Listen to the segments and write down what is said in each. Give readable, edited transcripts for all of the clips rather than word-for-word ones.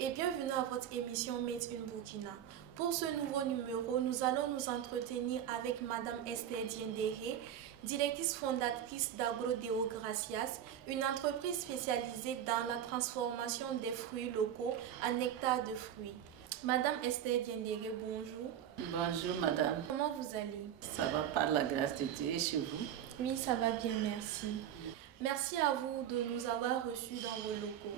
et bienvenue à votre émission Made in Burkina. Pour ce nouveau numéro, nous allons nous entretenir avec Madame Esther Diendéré, directrice fondatrice d'Agro Gracias, une entreprise spécialisée dans la transformation des fruits locaux en nectar de fruits. Madame Esther Diendéré, bonjour. Bonjour madame. Comment vous allez? Ça va par la grâce de Dieu et chez vous? Oui, ça va bien, merci. Merci à vous de nous avoir reçus dans vos locaux.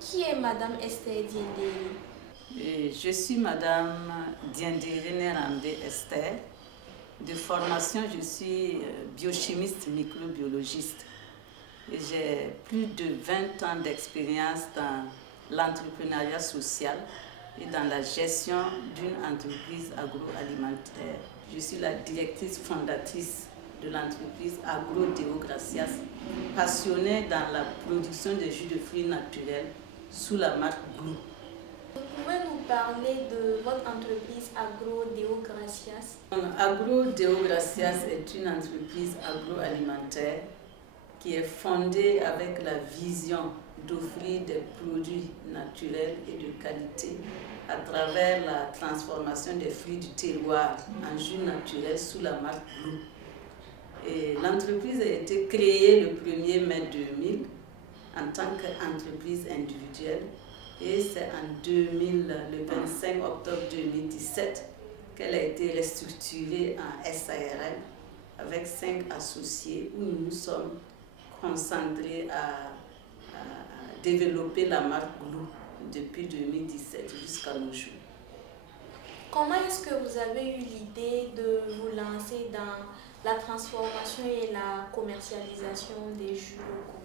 Qui est Madame Esther Diendéré? Je suis Madame Diendéré Nérandé Esther. De formation, je suis biochimiste microbiologiste. J'ai plus de 20 ans d'expérience dans l'entrepreneuriat social et dans la gestion d'une entreprise agroalimentaire. Je suis la directrice fondatrice de l'entreprise Agro Gracias, passionnée dans la production de jus de fruits naturels sous la marque Glou. Vous pouvez nous parler de votre entreprise Agro Gracias? Agro Gracias est une entreprise agroalimentaire qui est fondée avec la vision d'offrir des produits naturels et de qualité à travers la transformation des fruits du terroir en jus naturel sous la marque Glou. L'entreprise a été créée le 1er mai 2000 en tant qu'entreprise individuelle et c'est le 25 octobre 2017 qu'elle a été restructurée en SARL avec 5 associés où nous nous sommes concentrés à développer la marque Glou depuis 2017 jusqu'à nos jours. Comment est-ce que vous avez eu l'idée de vous lancer dans la transformation et la commercialisation des jus locaux?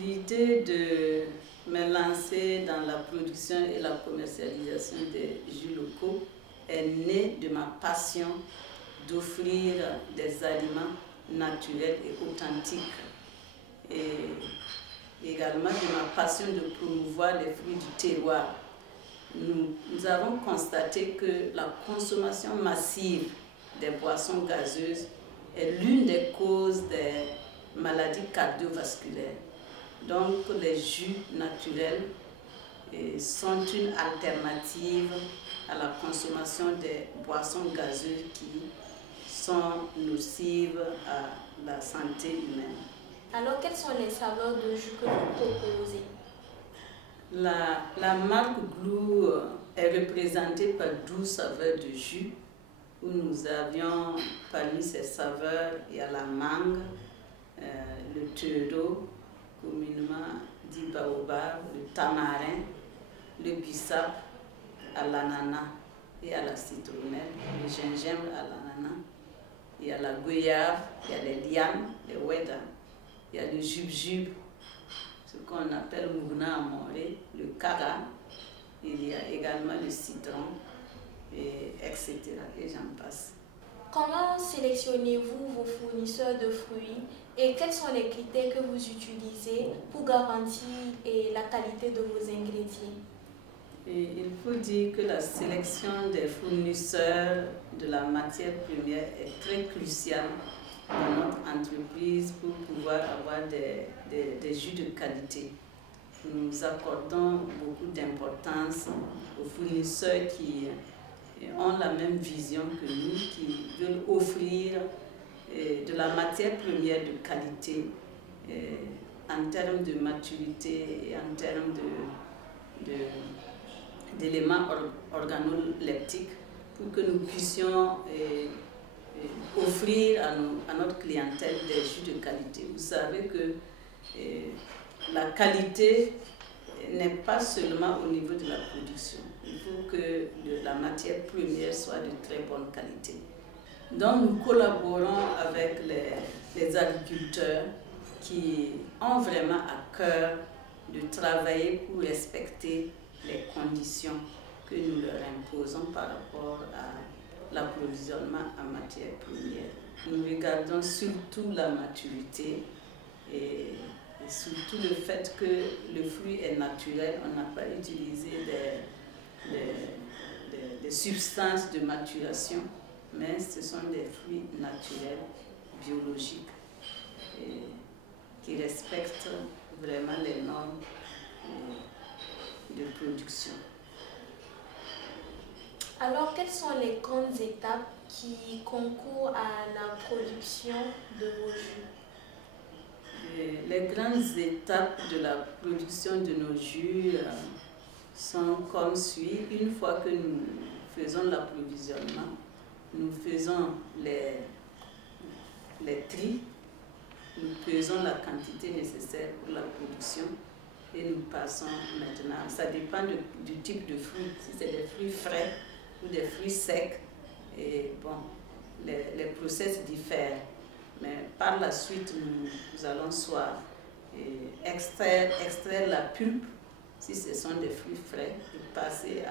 L'idée de me lancer dans la production et la commercialisation des jus locaux est née de ma passion d'offrir des aliments naturels et authentiques et également de ma passion de promouvoir les fruits du terroir. Nous avons constaté que la consommation massive des boissons gazeuses est l'une des causes des maladies cardiovasculaires. Donc les jus naturels sont une alternative à la consommation des boissons gazeuses qui sont nocives à la santé humaine. Alors quelles sont les saveurs de jus que vous proposez? La marque Glou est représentée par 12 saveurs de jus où nous avions parmi ces saveurs, il y a la mangue, le taureau, communément dit baobab, le tamarin, le bissap à l'ananas et à la citronnelle, le gingembre à l'ananas, il y a la goyave, il y a les lianes, les weda, il y a le jub-jub, ce qu'on appelle mougna amoré, le kara, il y a également le citron, etc. Et j'en passe. Comment sélectionnez-vous vos fournisseurs de fruits et quels sont les critères que vous utilisez pour garantir la qualité de vos ingrédients? Il faut dire que la sélection des fournisseurs de la matière première est très cruciale dans notre entreprise pour pouvoir avoir des jus de qualité. Nous accordons beaucoup d'importance aux fournisseurs qui ont la même vision que nous, qui veulent offrir de la matière première de qualité en termes de maturité et en termes d'éléments organoleptiques pour que nous puissions offrir à notre clientèle des jus de qualité. Vous savez que la qualité n'est pas seulement au niveau de la production. Il faut que la matière première soit de très bonne qualité. Donc nous collaborons avec les agriculteurs qui ont vraiment à cœur de travailler pour respecter les conditions que nous leur imposons par rapport à l'approvisionnement en matière première. Nous regardons surtout la maturité et surtout le fait que le fruit est naturel. On n'a pas utilisé des substances de maturation, mais ce sont des fruits naturels, biologiques, qui respectent vraiment les normes de production. Alors, quelles sont les grandes étapes qui concourent à la production de vos jus? Les grandes étapes de la production de nos jus sont comme suit. Une fois que nous faisons l'approvisionnement, nous faisons les tris, nous pesons la quantité nécessaire pour la production et nous passons maintenant. Ça dépend du type de fruits. Si c'est des fruits frais ou des fruits secs, et bon, les process diffèrent. Mais par la suite, nous allons soit extraire la pulpe, si ce sont des fruits frais, et passer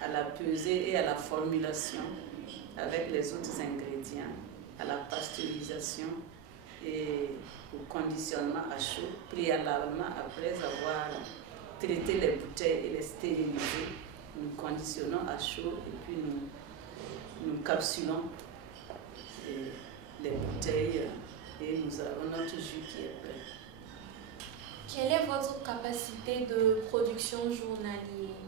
à la pesée et à la formulation avec les autres ingrédients, à la pasteurisation et au conditionnement à chaud, préalablement après avoir traité les bouteilles et les stérilisé. Nous conditionnons à chaud et puis nous capsulons les bouteilles et nous avons notre jus qui est prêt. Quelle est votre capacité de production journalière?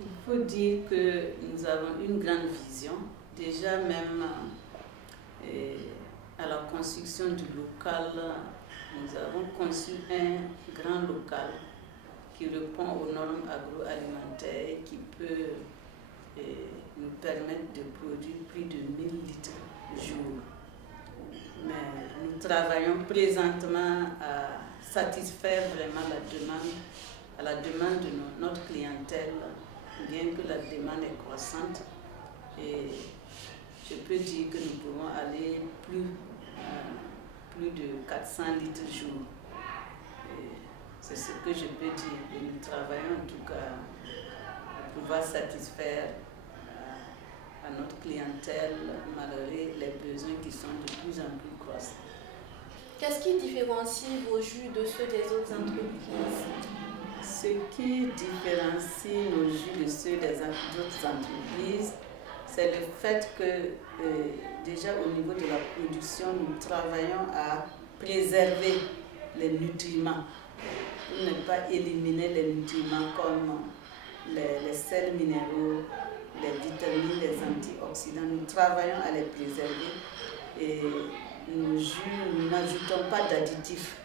Il faut dire que nous avons une grande vision. Déjà même à la construction du local, nous avons conçu un grand local qui répond aux normes agroalimentaires et qui peut nous permettre de produire plus de 1000 litres jour. Mais nous travaillons présentement à satisfaire vraiment à la demande de notre clientèle, bien que la demande est croissante. Et je peux dire que nous pouvons aller plus de 400 litres jour. C'est ce que je peux dire. Et nous travaillons en tout cas pour pouvoir satisfaire à notre clientèle, malgré les besoins qui sont de plus en plus croissants. Qu'est-ce qui différencie vos jus de ceux des autres entreprises? Ce qui différencie nos jus de ceux des autres entreprises, c'est le fait que déjà au niveau de la production, nous travaillons à préserver les nutriments, pour ne pas éliminer les nutriments comme les sels minéraux, les vitamines, les antioxydants. Nous travaillons à les préserver et nos jus, nous n'ajoutons pas d'additifs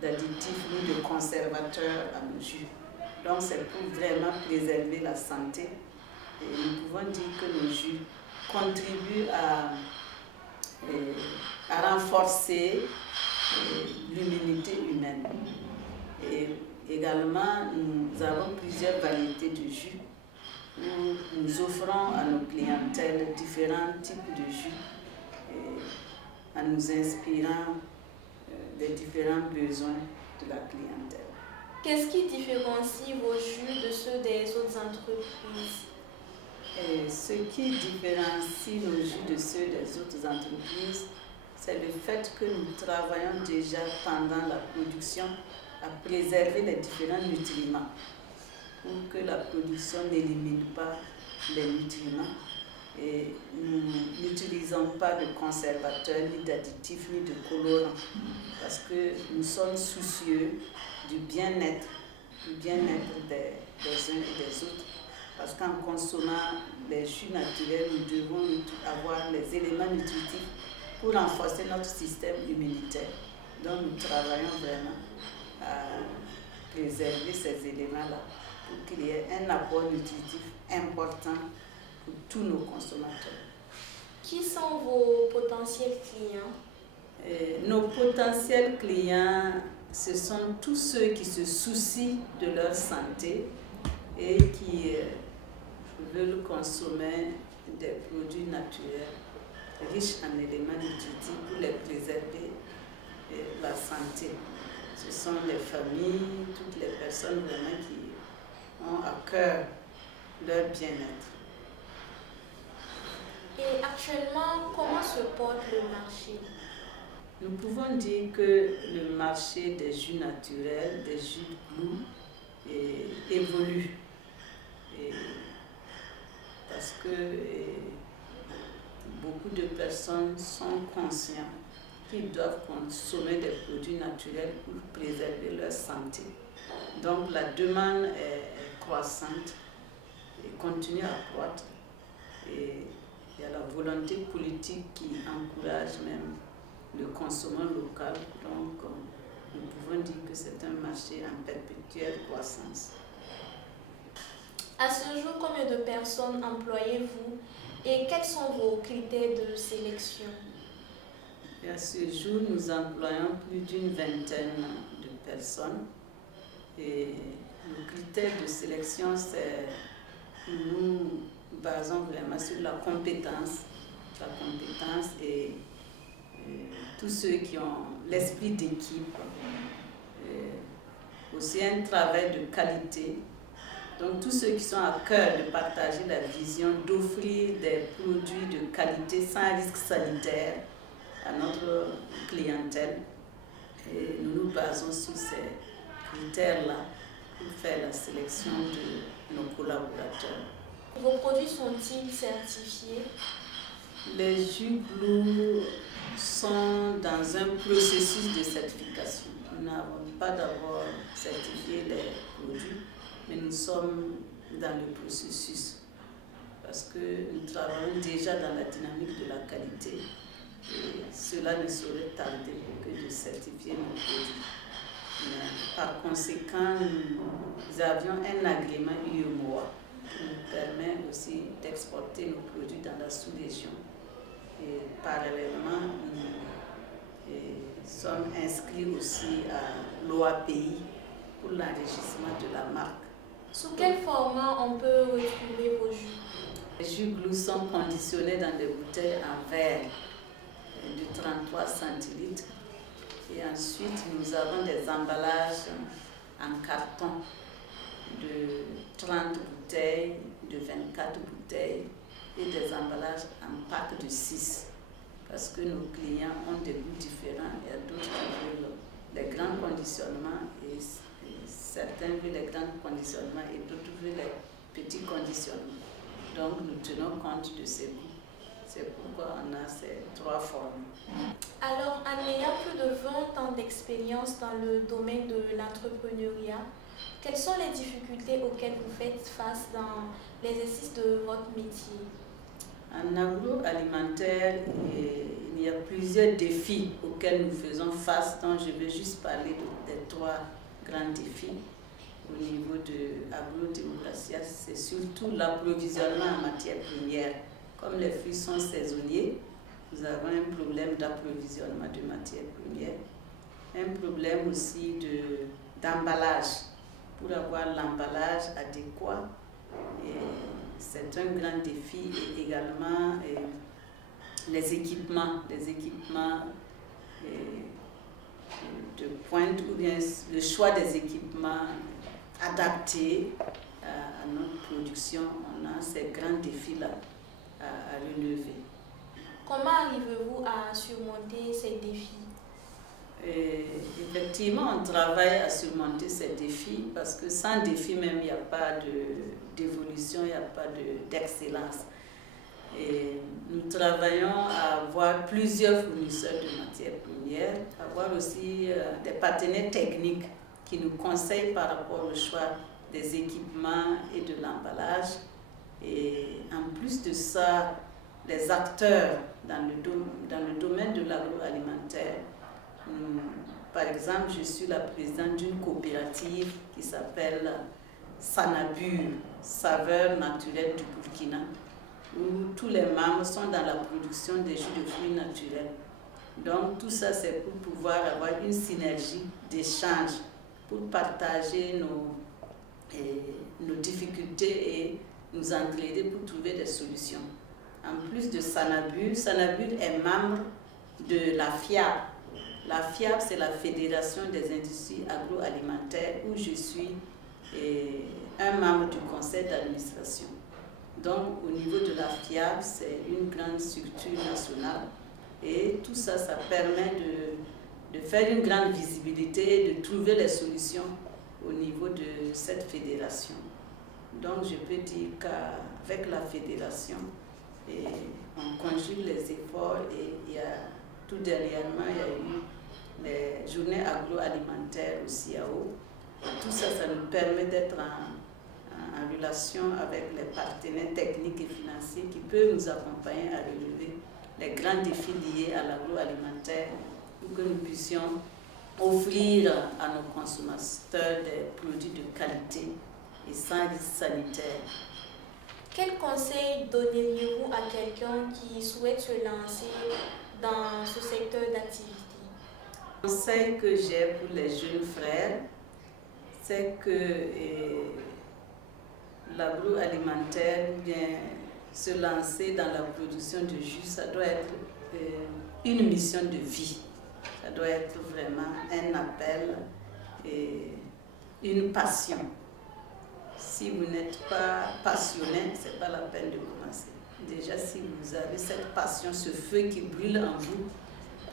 ni de conservateurs à nos jus. Donc c'est pour vraiment préserver la santé. Et nous pouvons dire que nos jus contribuent à renforcer l'immunité humaine. Et également, nous avons plusieurs variétés de jus où nous offrons à nos clientèles différents types de jus en nous inspirant des différents besoins de la clientèle. Qu'est-ce qui différencie vos jus de ceux des autres entreprises? Ce qui différencie nos jus de ceux des autres entreprises, c'est le fait que nous travaillons déjà pendant la production à préserver les différents nutriments pour que la production n'élimine pas les nutriments. Et nous n'utilisons pas de conservateurs, ni d'additifs, ni de colorants, parce que nous sommes soucieux du bien-être des uns et des autres. Parce qu'en consommant les jus naturels, nous devons avoir les éléments nutritifs pour renforcer notre système immunitaire. Donc nous travaillons vraiment à préserver ces éléments-là pour qu'il y ait un apport nutritif important pour tous nos consommateurs. Qui sont vos potentiels clients? Nos potentiels clients, ce sont tous ceux qui se soucient de leur santé et qui veulent consommer des produits naturels riches en éléments nutritifs pour les préserver la santé. Ce sont les familles, toutes les personnes vraiment qui ont à cœur leur bien-être. Et actuellement, comment se porte le marché? Nous pouvons dire que le marché des jus naturels, des jus de Blue, évolue. Parce que beaucoup de personnes sont conscientes qu'ils doivent consommer des produits naturels pour préserver leur santé. Donc la demande est croissante et continue à croître. Et il y a la volonté politique qui encourage même le consommant local. Donc nous pouvons dire que c'est un marché en perpétuelle croissance. À ce jour, combien de personnes employez-vous et quels sont vos critères de sélection? Et à ce jour, nous employons plus d'une vingtaine de personnes. Et le critère de sélection, c'est nous basons vraiment sur la compétence et tous ceux qui ont l'esprit d'équipe, aussi un travail de qualité. Donc tous ceux qui sont à cœur de partager la vision, d'offrir des produits de qualité sans risque sanitaire à notre clientèle. Et nous nous basons sur ces critères-là pour faire la sélection de nos collaborateurs. Vos produits sont-ils certifiés? Les jus Blue sont dans un processus de certification. Nous n'avons pas d'abord certifié les produits, mais nous sommes dans le processus parce que nous travaillons déjà dans la dynamique de la qualité et cela ne saurait tarder que de certifier nos produits. Mais par conséquent, nous avions un agrément UEMOA qui nous permet aussi d'exporter nos produits dans la sous-région. Et parallèlement, nous sommes inscrits aussi à l'OAPI pour l'enregistrement de la marque. Sous quel format on peut retrouver vos jus? Les jus Blue sont conditionnés dans des bouteilles en verre de 33 centilitres. Et ensuite, nous avons des emballages en carton de 30 bouteilles, de 24 bouteilles et des emballages en pack de 6. Parce que nos clients ont des goûts différents. Il y a d'autres qui veulent les grands conditionnements et certains veulent les grands conditionnements et d'autres veulent les petits conditionnements. Donc nous tenons compte de ces goûts. C'est pourquoi on a ces 3 formes. Alors, en ayant plus de 20 ans d'expérience dans le domaine de l'entrepreneuriat, quelles sont les difficultés auxquelles vous faites face dans l'exercice de votre métier? En agroalimentaire, il y a plusieurs défis auxquels nous faisons face. Donc je vais juste parler des 3 grands défis. Au niveau de AgroDemocracia, c'est surtout l'approvisionnement en matières premières. Comme les fruits sont saisonniers, nous avons un problème d'approvisionnement de matières premières. Un problème aussi d'emballage. Pour avoir l'emballage adéquat, c'est un grand défi. Et également les équipements de pointe ou bien le choix des équipements adaptés à notre production. On a ces grands défis-là à relever. Comment arrivez-vous à surmonter ces défis? Effectivement, on travaille à surmonter ces défis parce que sans défi même, il n'y a pas d'évolution, il n'y a pas d'excellence. Et nous travaillons à avoir plusieurs fournisseurs de matières premières, avoir aussi des partenaires techniques qui nous conseillent par rapport au choix des équipements et de l'emballage. Et en plus de ça, les acteurs dans le domaine de l'agroalimentaire. Par exemple, je suis la présidente d'une coopérative qui s'appelle Sanabur, Saveurs naturelles du Burkina, où tous les membres sont dans la production des jus de fruits naturels. Donc tout ça, c'est pour pouvoir avoir une synergie d'échange, pour partager nos difficultés et nous entraider pour trouver des solutions. En plus de Sanabur, Sanabur est membre de la FIAB. La FIAB, c'est la Fédération des industries agroalimentaires où je suis un membre du conseil d'administration. Donc, au niveau de la FIAB, c'est une grande structure nationale et tout ça, ça permet de faire une grande visibilité et de trouver les solutions au niveau de cette fédération. Donc, je peux dire qu'avec la fédération, on conjugue les efforts et il y a tout dernièrement, il y a eu les journées agroalimentaires au CIAO Tout ça, ça nous permet d'être en relation avec les partenaires techniques et financiers qui peuvent nous accompagner à relever les grands défis liés à l'agroalimentaire pour que nous puissions offrir à nos consommateurs des produits de qualité et sans risque sanitaire. Quel conseil donneriez-vous à quelqu'un qui souhaite se lancer dans ce secteur d'activité? Le conseil que j'ai pour les jeunes frères, c'est que l'agroalimentaire, bien se lancer dans la production de jus, ça doit être une mission de vie. Ça doit être vraiment un appel et une passion. Si vous n'êtes pas passionné, ce n'est pas la peine de commencer. Déjà, si vous avez cette passion, ce feu qui brûle en vous,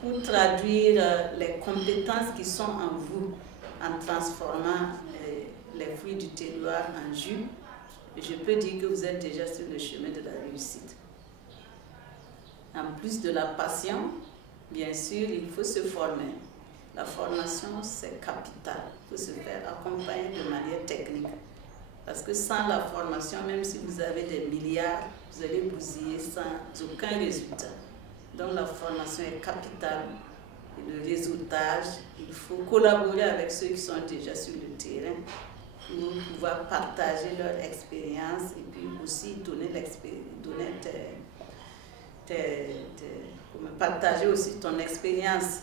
pour traduire les compétences qui sont en vous en transformant les fruits du terroir en jus, je peux dire que vous êtes déjà sur le chemin de la réussite. En plus de la passion, bien sûr, il faut se former. La formation, c'est capital. Il faut se faire accompagner de manière technique. Parce que sans la formation, même si vous avez des milliards, vous allez bousiller sans aucun résultat. Donc la formation est capitale. Et le réseautage, il faut collaborer avec ceux qui sont déjà sur le terrain pour pouvoir partager leur expérience et puis aussi partager aussi ton expérience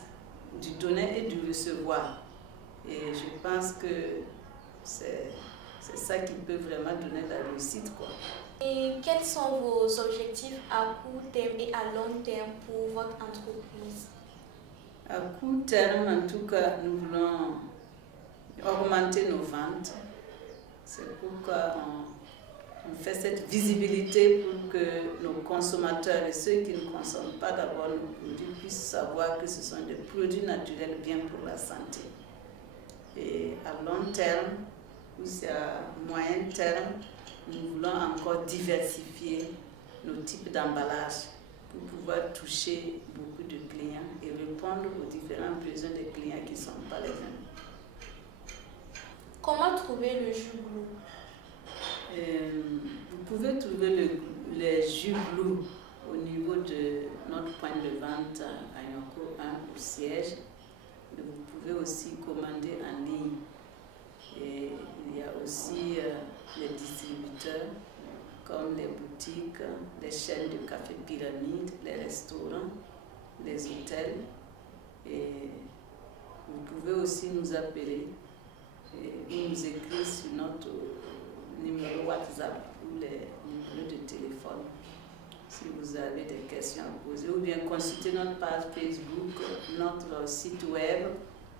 du donner et du recevoir. Et je pense que c'est ça qui peut vraiment donner la réussite, quoi. Et quels sont vos objectifs à court terme et à long terme pour votre entreprise? À court terme, en tout cas, nous voulons augmenter nos ventes. C'est pourquoi on fait cette visibilité pour que nos consommateurs et ceux qui ne consomment pas d'abord nos produits puissent savoir que ce sont des produits naturels bien pour la santé. Et à long terme, ou c'est à moyen terme, nous voulons encore diversifier nos types d'emballages pour pouvoir toucher beaucoup de clients et répondre aux différents besoins des clients qui ne sont pas les mêmes. Comment trouver le jus Glou? Vous pouvez trouver les jus Glou au niveau de notre point de vente à Yonko 1 au siège. Mais vous pouvez aussi commander en ligne. Et il y a aussi les distributeurs comme les boutiques, les chaînes de café pyramide, les restaurants, les hôtels. Et vous pouvez aussi nous appeler et nous écrire sur notre numéro WhatsApp ou les numéros de téléphone si vous avez des questions à poser, ou bien consulter notre page Facebook, notre site web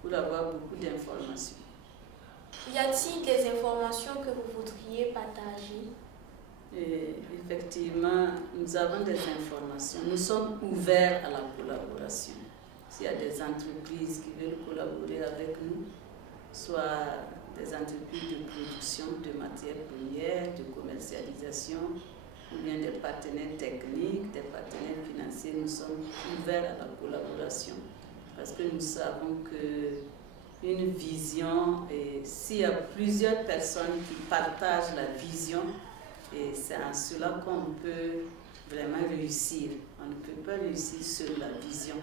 pour avoir beaucoup d'informations. Y a-t-il des informations que vous voudriez partager? Effectivement, nous avons des informations. Nous sommes ouverts à la collaboration. S'il y a des entreprises qui veulent collaborer avec nous, soit des entreprises de production de matières premières, de commercialisation, ou bien des partenaires techniques, des partenaires financiers, nous sommes ouverts à la collaboration parce que nous savons qu'une vision, et s'il y a plusieurs personnes qui partagent la vision, et c'est en cela qu'on peut vraiment réussir. On ne peut pas réussir sur la vision.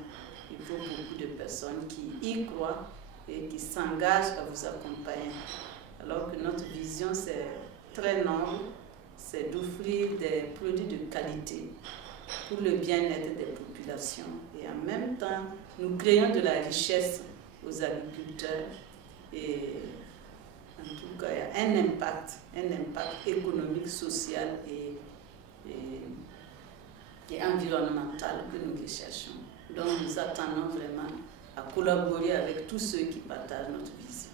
Il faut beaucoup de personnes qui y croient et qui s'engagent à vous accompagner. Alors que notre vision, c'est très noble, c'est d'offrir des produits de qualité pour le bien-être des populations. Et en même temps, nous créons de la richesse aux agriculteurs. Et en tout cas, il y a un impact économique, social et environnemental que nous recherchons. Donc nous attendons vraiment à collaborer avec tous ceux qui partagent notre vision.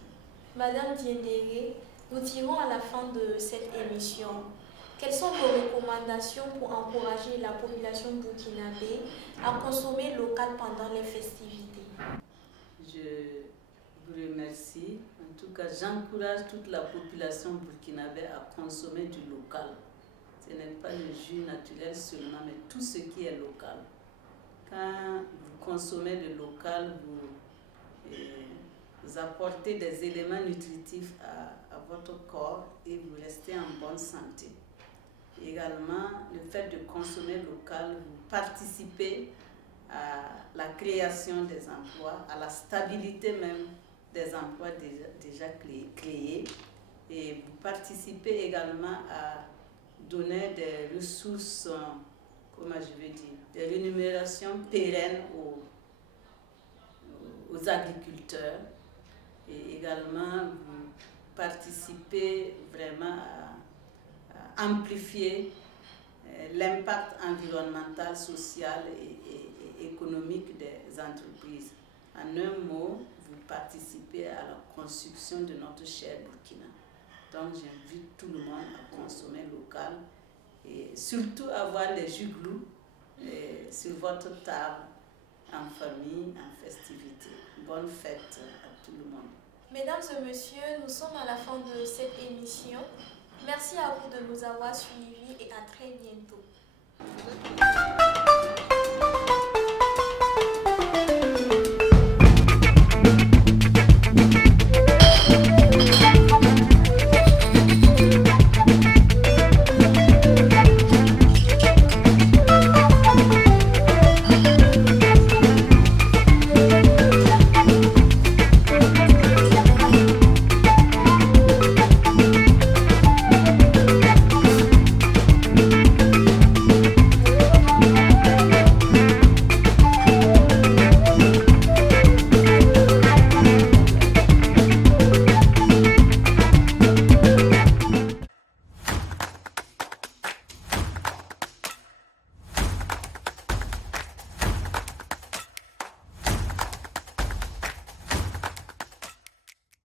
Madame Diendéré, nous tirons à la fin de cette émission. Quelles sont vos recommandations pour encourager la population burkinabé à consommer local pendant les festivités? Je vous remercie. En tout cas, j'encourage toute la population burkinabé à consommer du local. Ce n'est pas le jus naturel seulement, mais tout ce qui est local. Quand vous consommez le local, vous apporter des éléments nutritifs à votre corps et vous restez en bonne santé. Également, le fait de consommer local, vous participez à la création des emplois, à la stabilité même des emplois déjà créés, et vous participez également à donner des ressources, comment je vais dire, des rémunérations pérennes aux agriculteurs, et également vous participez vraiment à amplifier l'impact environnemental, social et économique des entreprises. En un mot, vous participez à la construction de notre cher Burkina. Donc j'invite tout le monde à consommer local et surtout avoir les jus glous sur votre table, en famille, en festivité. Bonne fête à tout le monde. Mesdames et messieurs, nous sommes à la fin de cette émission. Merci à vous de nous avoir suivis et à très bientôt.